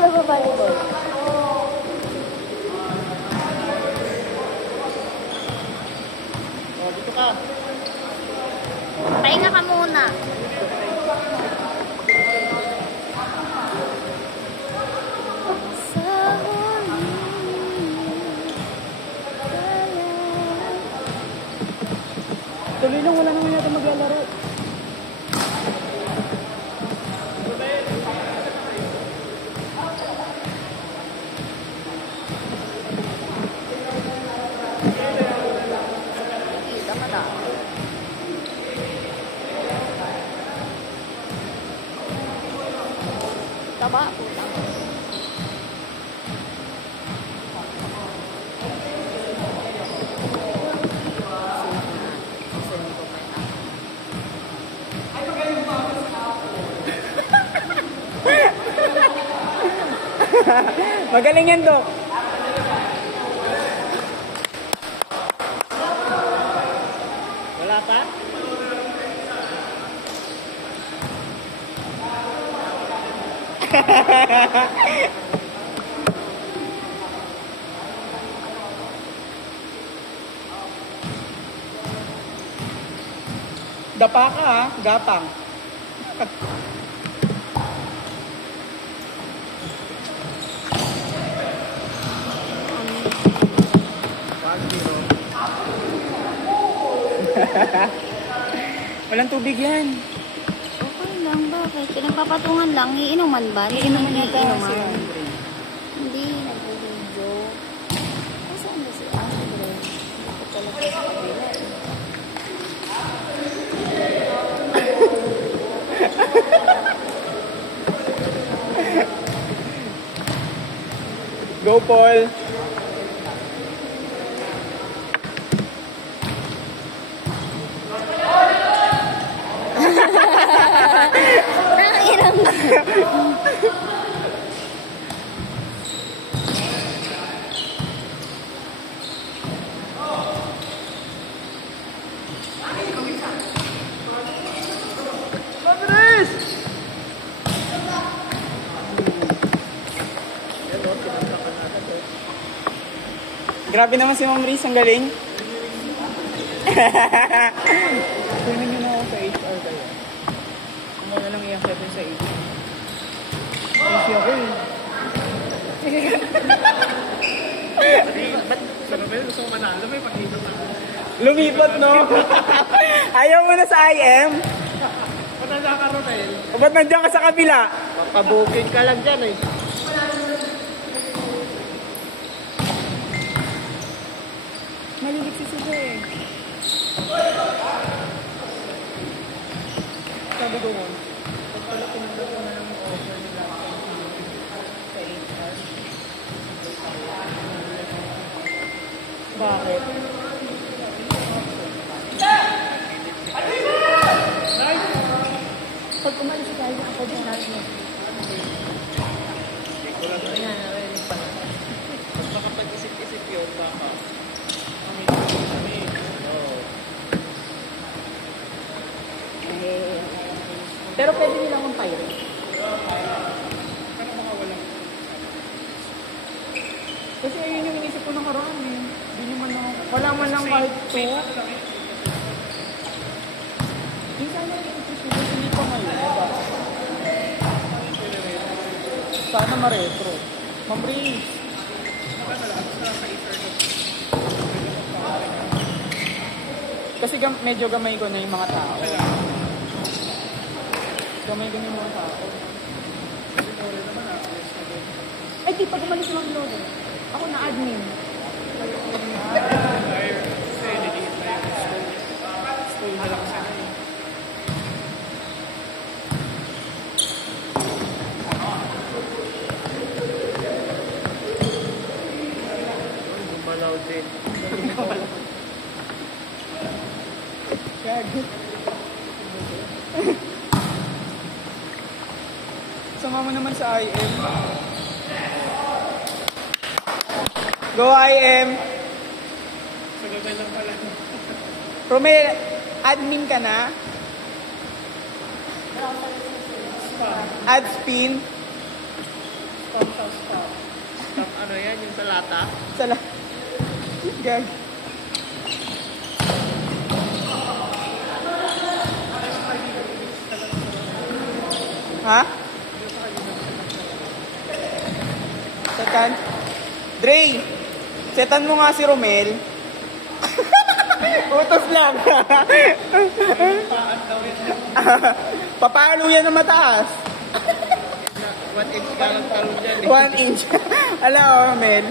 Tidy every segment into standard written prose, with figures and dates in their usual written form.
magbabalibol. Oh, dito ka. Pahinga ka muna. Tuloy lang, wala naman yata maglalaro. Kita ka na. Taba. Magaling yan, Dok. Wala pa? Dapa ka, ha? Gapang. Walang tubig yan. Okay lang, bakit? Pinagpapatungan lang. Iinuman ba? Iinuman yata si Iinuman. Andre. Hindi, nag-video. Saan ba si Andre? Hindi ko talaga sa kabila eh. Go, Paul. Nakairam na. Madres! Grabe naman si Ma'am Riz, ang galing. Kunin nyo na ako sa HR kayo. Ano na lang i-accept sa HR. Kasi ako eh. Ba't sa Romel gusto mo manalo? May pakita pa. Lumipat, no? Ayaw mo na sa IM? Ba't nasa ka, Romel? O ba't nandiyan ka sa kabila? Pabukid ka lang dyan eh. Maliliksi sila eh. Sabi ko mo, pagpala pinagod ko na lang yung offer nila sa HR. Bakit? Pag umalis si Kyle, ako din natin. Ayan, narinig pa na. Pag makapag-isip-isip yun, baka. Pero pwede nilang mag-pirate. Kasi ayun yung inisip ko nakaraan eh. Hindi naman na, wala man lang kahit to. Minsan na inisip ko, hindi pa ngayon, diba? Sana ma-retro. Ma'am Riz. Kasi medyo gamay ko na yung mga tao. Gamay ko na yung mga tao. Ay, di, pag umalis yung mag-load. Ako na admin. School na lang sana eh. Gumalaw din. Gago. Sama mo naman sa IM. Go IM. Sa gabay lang pala. Romel, admin ka na? Add spin. Yung sa lata. Sala. Gag. Ha? Setan? Dre! Setan mo nga si Romel. Utos lang. Papalo yan na mataas. 1 inch ka lang talon dyan eh. 1 inch. Alam mo, Romel.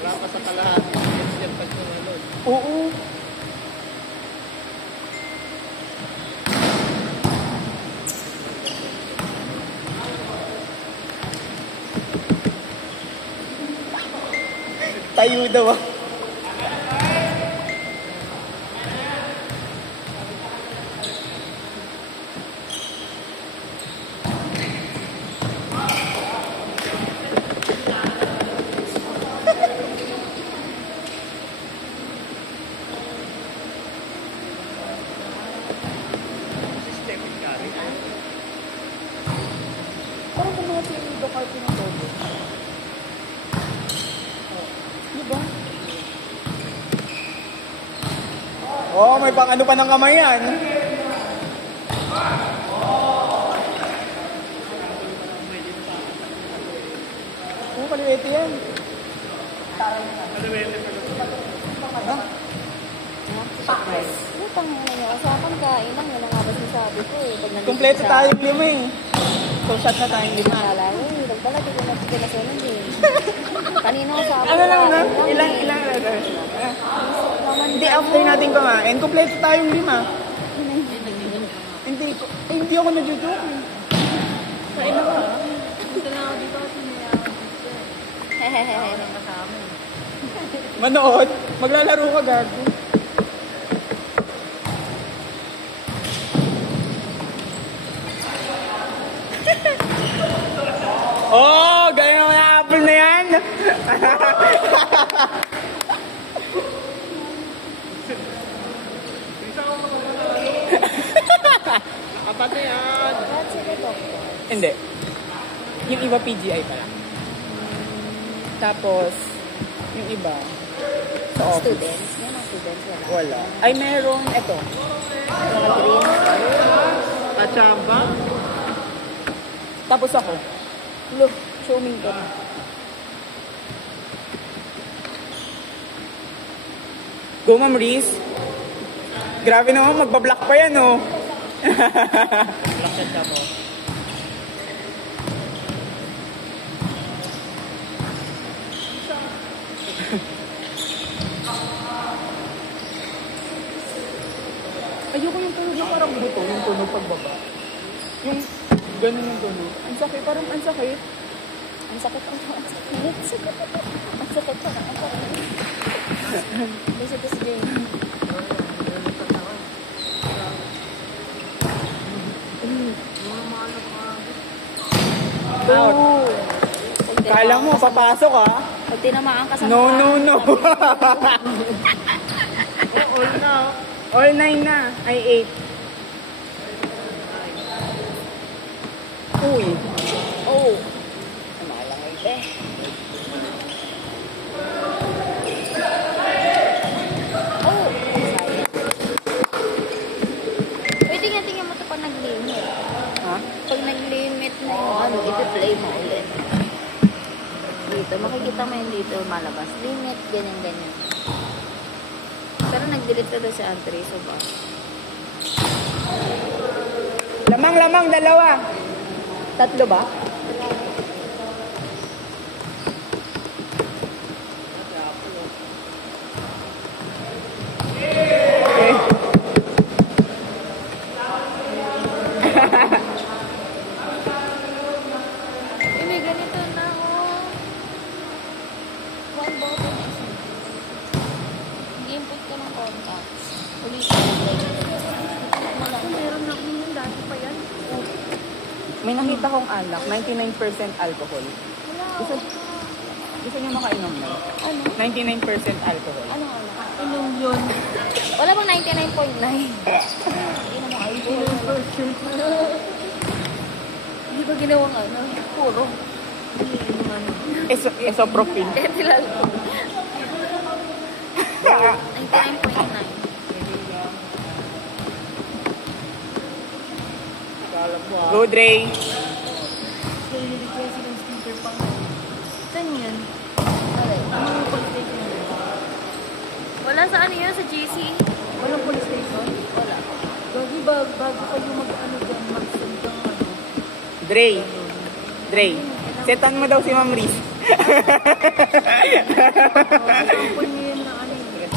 Wala pa sa kalahati. Inch yan pag tumulog. Oo. Tayo daw ah. Systemic carry. Parang kung mga sinudo ka pinatobo. Diba? Oh, may pang ano pa ng kamay yan. Oh, kaliwete yan. Utang na niya. Usapan ka, inang yun ang nga ba sinasabi ko eh. Pag nandito Kompleto siya, tayong 5 eh. So, shot na tayong 5. Naalala ko eh. Nagbalag ko na sila sa nun eh. Kanina ko sabi Ano lang na? ko, Ilang? Hindi, after natin kumain, kompleto tayong 5. Hindi ako nag-joke eh. Kain na ba? Dito na ako dito kasi may Hehehehe. kasama eh. Manood, maglalaro ka gago. Oh, ganyan mo na apple na yan. Kapag na yan. Ba't sila to? Hindi. Yung iba PGI pala. Tapos, yung iba, sa office. Students? Yan ang students wala. Wala. Ay, meron. Ito. Mga green. Kachamba. Tapos ako. Look, show me to. Go, Ma'am Riz. Grabe naman, magbablock pa yan, oh. Lakad ka mo. Ayoko yung tunog yung parang buto, yung tunog pagbaba. Yung ganun yung tunog. Ang sakit, parang ang sakit. Ang sakit ang sakit. Ang sakit pa na. Ang sakit. Kasi ito si Jane. Out. Kala mo, papasok ah. Pag tinamaan ka sa No, no, no. All na. All 9 na. Ay, 8. Uy. Oh. Malamay ba eh. Oh. Pwede nga tingnan mo ito pag nag-limit. Ha? Pag nag-limit na yung ano, i-play mo ulit. Dito, makikita mo yun dito, malabas. Limit, ganyan-ganyan. Pero nag-delete na doon si Andres, ba? Lamang, dalawa. 3 ba? Okay. May ganito na, oh. One button is input ka ng contacts. Ulitin mo lang. Meron na yun, dati pa yan. May nakita kong alak, 99% alcohol. Wala. Gusto niyo makainom na? Ano? 99% alcohol. Ano nga lang? Ano yun? Wala bang 99.9? Hindi na mo alcohol. 99%. Di ba Pag ginawang ano, puro. Esopropyl. Eh, tilal ko. 99.9. Go, Dre. Saan yun? Wala sa ano yun? Sa GC? Walang police station? Wala. Gagi, bago kayo mag-ano dyan, mag-send ng ano. Dre. Setan mo daw si Ma'am Riz. Sample niyo yun na ano yun.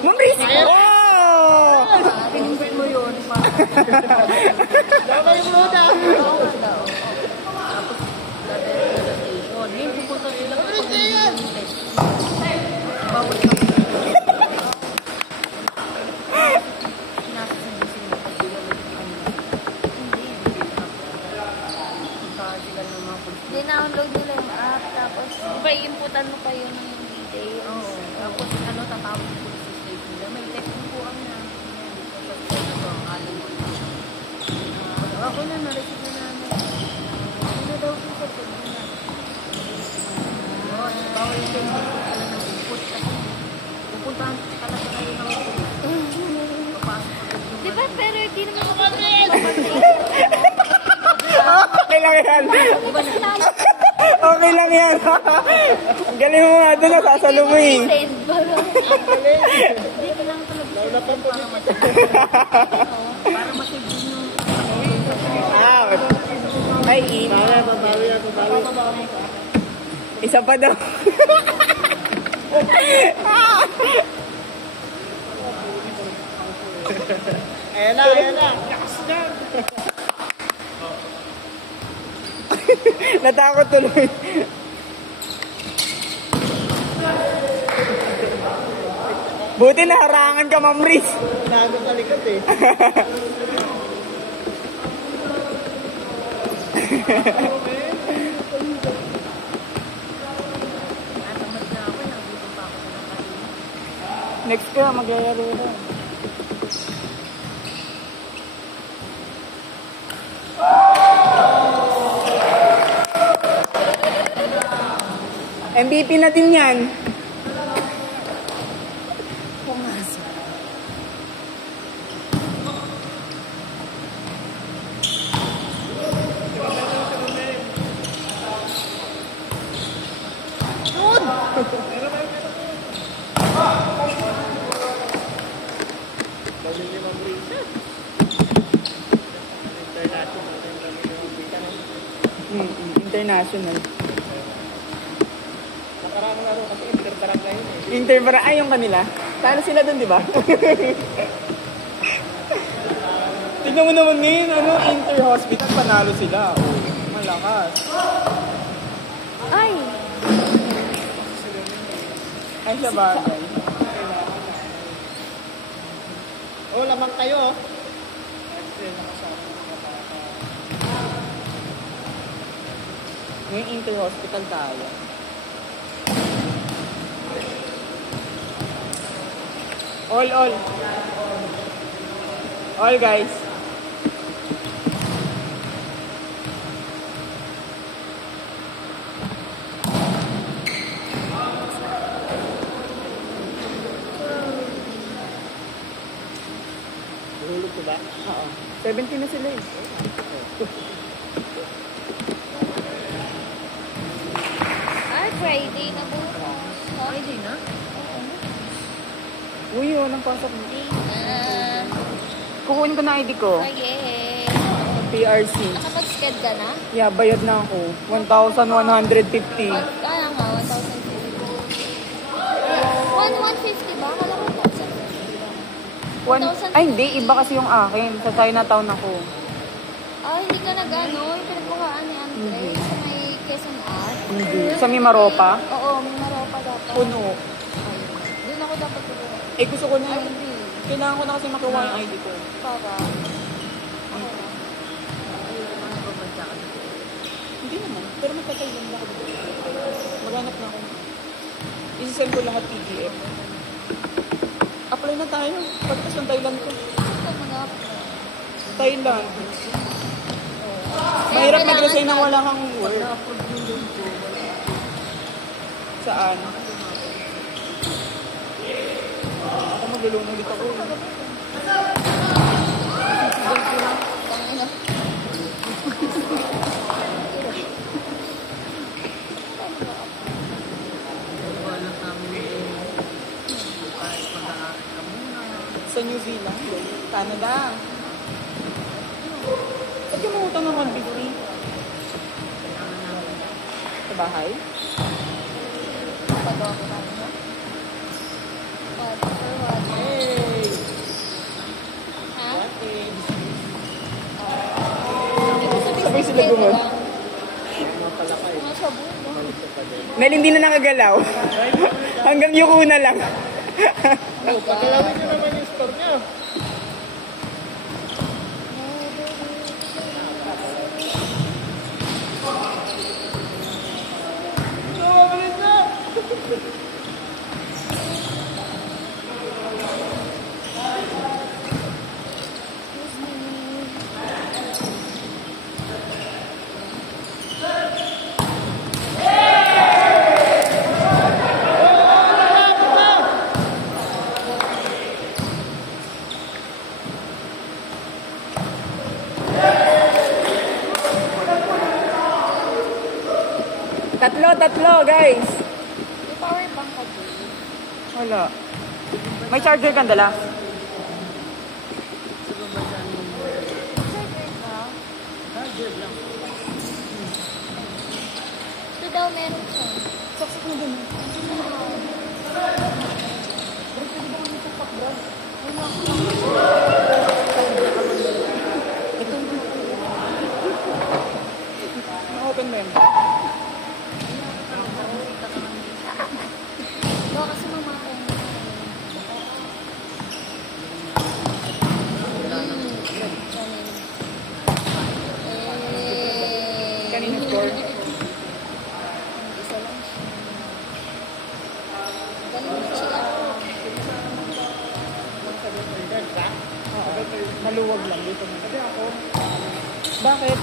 Ma'am Riz! Oh! Pinindot mo yun. Damay mo na! Oo nga daw. Tapos, dadalhin sa station. Ngayon, pupunta sila kapag hindi yung test. Bawal ka. Nasa sa GC mo, tapos dinalagin kami. Punta sila ng mga police. Dinownload nila yung app, tapos iba inputan mo pa yun ng details. Oo. Tapos, ano, tatawag yung police station nila. May text mo po kami na. Ako na, na-receive na namin. Ano daw po sa pagkina? Oo, bawal yung kayo pala ng input. Kasi pupuntahan talaga kayo ng police. Papasok agad yung Di ba? Pero di naman ako Okay lang yan. Diba sinabi? Okay lang yan. Galing mo nga doon, nasasalo mo eh. Send ba? Hindi, kailangan talaga para ma-save. Para ma-save din yung Ay, isa pa daw. Ayan na. Natakot tuloy. Buti naharangan ka, Ma'am Riz. Nago sa likod eh. Natamad na ako, nagutom pa ako ng kanina. Next ka, magyayaro ka. MVP na din yan. Pumasok. International. Nakarang laro kasi interbarang na yun eh. Interbarang, ay yung kanila. Talo sila dun, di ba? Tignan mo naman ngayon, ano, inter-hospital, panalo sila. Oh, malakas. Ay! Ay, sa bagay. Oh, lamang kayo. Ngayon, inter-hospital tayo. All. All, guys. Hulog ko ba? Oo. 17 na sila eh. Ay, Friday na bukas. Friday na? Uy, walang pasok. Ah, Kukunin ko na ID ko. okay. PRC. Nakapag-sked ka na? Yeah, bayad na ako. 1,150. Kaya nga, 1,050. 1,150 ba? Kala ko 1,050 ba? 1,000? Ay, hindi. Iba kasi yung akin. Sa Chinatown ako. Ah, hindi ka nag-ano? Yung pinagbukaan ni Andre Hindi. sa may Quezon Art? Hindi. Sa Mimaropa? Oo, may Maropa dapat. Puno. Ayun. Doon ako dapat pupunta. Eh, gusto ko na Ay, yung... hindi. Kailangan ko na kasi makuha yung ID ko. Para. Hindi naman. Pero magpataylan lang ako. Maghanap na ako. Isisend ko lahat PDF. Apply na tayo. Pagkas ng Thailand ko. Ito, mga Thailand. Mahirap mag-resign nang wala kang work. Saan? Ako maglulunod ulit ako. Sa New Zealand, Canada. Ba't yung mahutang ng 150? Sa bahay? Pagawa ko namin, no? What? Hey! Ha? Sabay sila gumon. Mga sabu, no? Mel, hindi na nakagalaw. Hanggang yuko na lang. Pagalawin nyo naman yung store nyo. Tatlo, guys. May power bank ka din. Wala. May charger kang dala? Charger ka? Ito daw meron siya. Saksak mo dun. Na-open mo yun. Baka kasi mamatay na. Kanina score. Isa lang siya. Galing na siya. Maluwag lang dito. Bakit?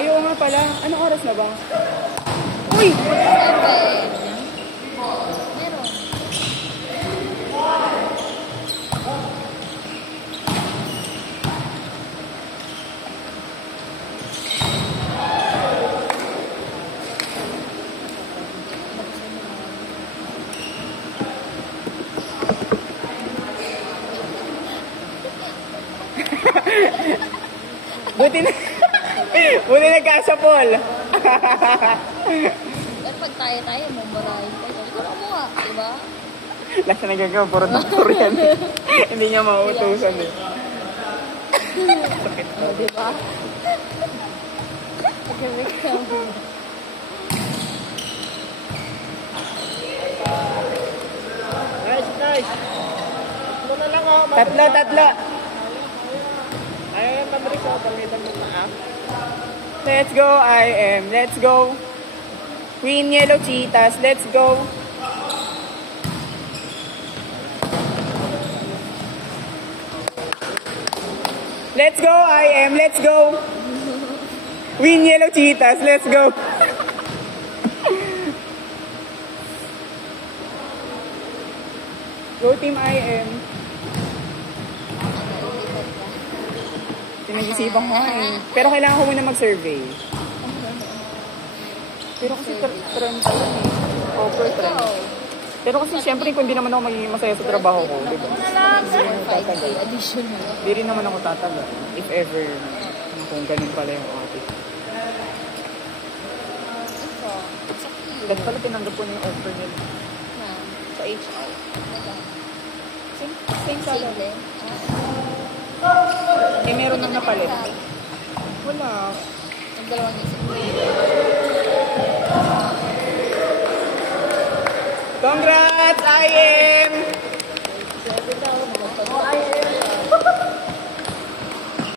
Ayaw nga pala. Anong oras na ba? Uy! Meron. Buti na. Buti nagkasa, Paul. Pero pag tayo, mumurahin tayo. Ikaw mo nga, diba? Lasa nagagawa, puro doktor yan. Hindi niya mauutusan eh. O, diba? Pag-ibig ka mo. Nice. Tatlo na lang oh. Tatlo. Ayaw yung Madrid oh. Pamitan mo pa ah. Let's go, IM. Let's go. Queen Yellow Cheetahs. Let's go. Let's go, IM. Let's go. Queen Yellow Cheetahs. Let's go. Go Team IM. Pinag-isipan ko eh. Pero kailangan ko muna mag-survey. Pero kasi trend pa yun eh. Over trend. Pero kasi syempre kung hindi naman ako magiging masaya sa trabaho ko, di ba? Ano lang? 5K additional. Hindi rin naman ako tatagal. If ever, kung ganun pala yung ating. Ito. Sa kilo. Dahil pala tinanggap ko na yung offer nila Na. sa HR. Same Same salary. din. Eh, meron nang napalit. Wala. Nagdalawang isip. Congrats, IM!